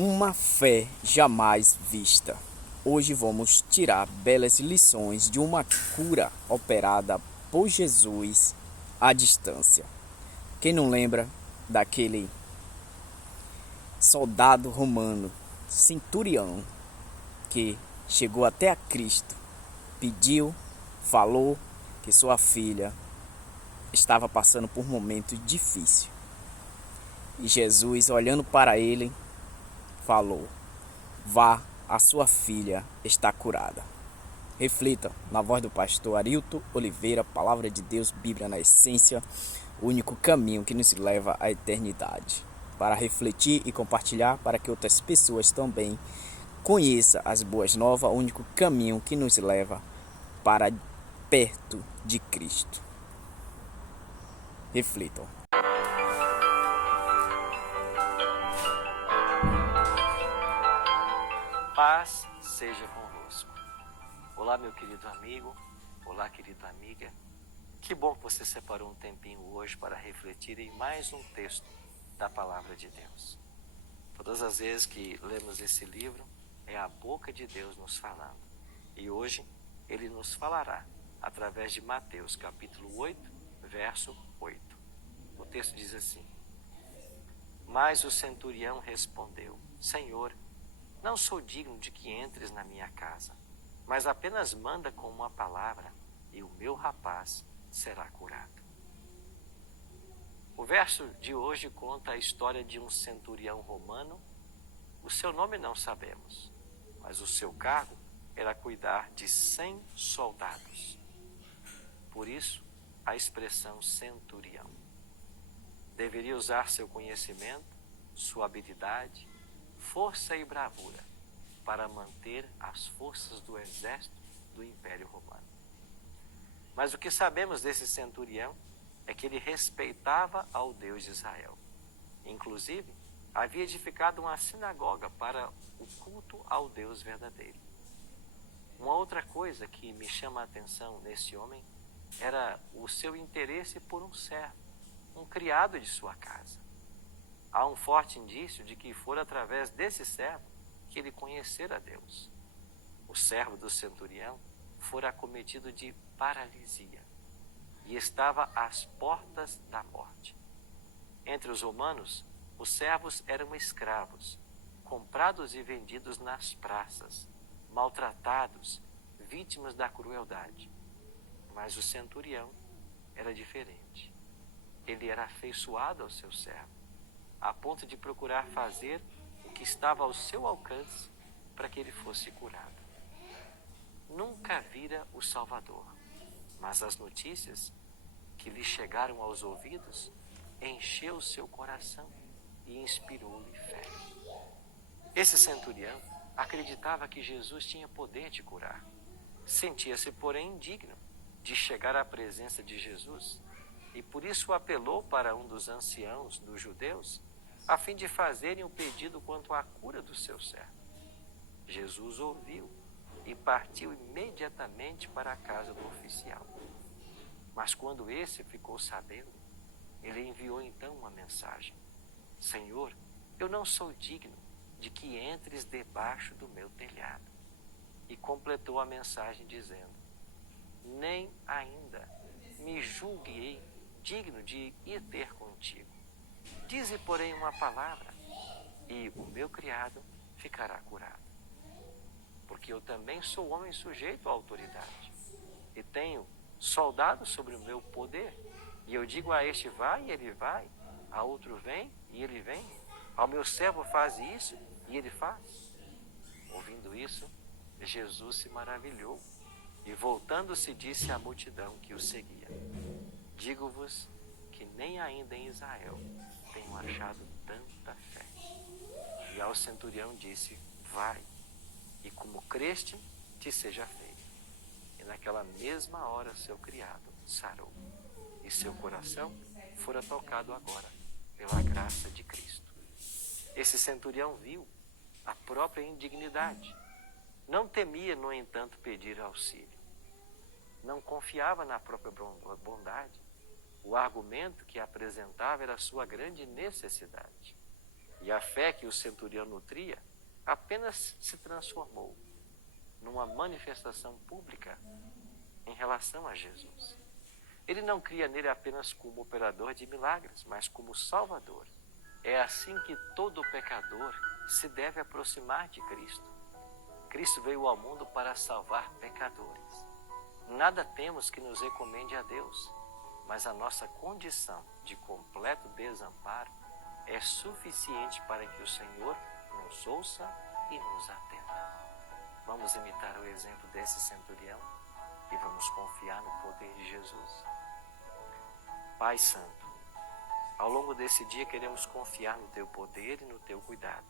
Uma fé jamais vista. Hoje vamos tirar belas lições de uma cura operada por Jesus à distância. Quem não lembra daquele soldado romano, centurião, que chegou até a Cristo, pediu, falou que sua filha estava passando por um momento difícil. E Jesus, olhando para ele, falou: vá, a sua filha está curada. Reflita na voz do pastor Arilton Oliveira, Palavra de Deus, Bíblia na essência, o único caminho que nos leva à eternidade. Para refletir e compartilhar, para que outras pessoas também conheçam as boas novas, o único caminho que nos leva para perto de Cristo. Reflitam. Paz seja convosco. Olá, meu querido amigo. Olá, querida amiga. Que bom que você separou um tempinho hoje para refletir em mais um texto da Palavra de Deus. Todas as vezes que lemos esse livro, é a boca de Deus nos falando. E hoje, Ele nos falará através de Mateus, capítulo 8, verso 8. O texto diz assim: Mas o centurião respondeu: Senhor, não sou digno de que entres na minha casa, mas apenas manda com uma palavra e o meu rapaz será curado. O verso de hoje conta a história de um centurião romano. O seu nome não sabemos, mas o seu cargo era cuidar de 100 soldados. Por isso, a expressão centurião. Deveria usar seu conhecimento, sua habilidade, força e bravura para manter as forças do exército do Império Romano. Mas o que sabemos desse centurião é que ele respeitava ao Deus de Israel. Inclusive, havia edificado uma sinagoga para o culto ao Deus verdadeiro. Uma outra coisa que me chama a atenção nesse homem era o seu interesse por um servo, um criado de sua casa. Há um forte indício de que fora através desse servo que ele conhecera a Deus. O servo do centurião fora acometido de paralisia e estava às portas da morte. Entre os romanos, os servos eram escravos, comprados e vendidos nas praças, maltratados, vítimas da crueldade. Mas o centurião era diferente. Ele era afeiçoado ao seu servo, a ponto de procurar fazer o que estava ao seu alcance para que ele fosse curado. Nunca vira o Salvador, mas as notícias que lhe chegaram aos ouvidos encheu seu coração e inspirou-lhe fé. Esse centurião acreditava que Jesus tinha poder de curar. Sentia-se, porém, indigno de chegar à presença de Jesus e por isso apelou para um dos anciãos dos judeus a fim de fazerem o pedido quanto à cura do seu servo. Jesus ouviu e partiu imediatamente para a casa do oficial. Mas quando esse ficou sabendo, ele enviou então uma mensagem: Senhor, eu não sou digno de que entres debaixo do meu telhado. E completou a mensagem dizendo: nem ainda me julguei digno de ir ter contigo. Dize, porém, uma palavra, e o meu criado ficará curado. Porque eu também sou homem sujeito à autoridade, e tenho soldados sobre o meu poder. E eu digo a este vai, e ele vai, a outro vem, e ele vem. Ao meu servo faz isso, e ele faz. Ouvindo isso, Jesus se maravilhou, e voltando-se disse à multidão que o seguia: digo-vos que nem ainda em Israel tenho achado tanta fé. E ao centurião disse: vai, e como creste, te seja feito. E naquela mesma hora seu criado sarou, e seu coração fora tocado agora pela graça de Cristo. Esse centurião viu a própria indignidade. Não temia, no entanto, pedir auxílio. Não confiava na própria bondade. O argumento que apresentava era a sua grande necessidade. E a fé que o centurião nutria apenas se transformou numa manifestação pública em relação a Jesus. Ele não cria nele apenas como operador de milagres, mas como Salvador. É assim que todo pecador se deve aproximar de Cristo. Cristo veio ao mundo para salvar pecadores. Nada temos que nos recomende a Deus, mas a nossa condição de completo desamparo é suficiente para que o Senhor nos ouça e nos atenda. Vamos imitar o exemplo desse centurião e vamos confiar no poder de Jesus. Pai Santo, ao longo desse dia queremos confiar no Teu poder e no Teu cuidado.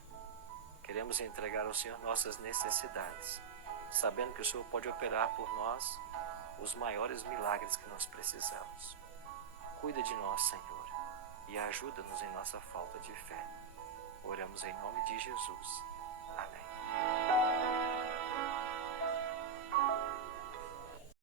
Queremos entregar ao Senhor nossas necessidades, sabendo que o Senhor pode operar por nós os maiores milagres que nós precisamos. Cuida de nós, Senhor, e ajuda-nos em nossa falta de fé. Oramos em nome de Jesus. Amém.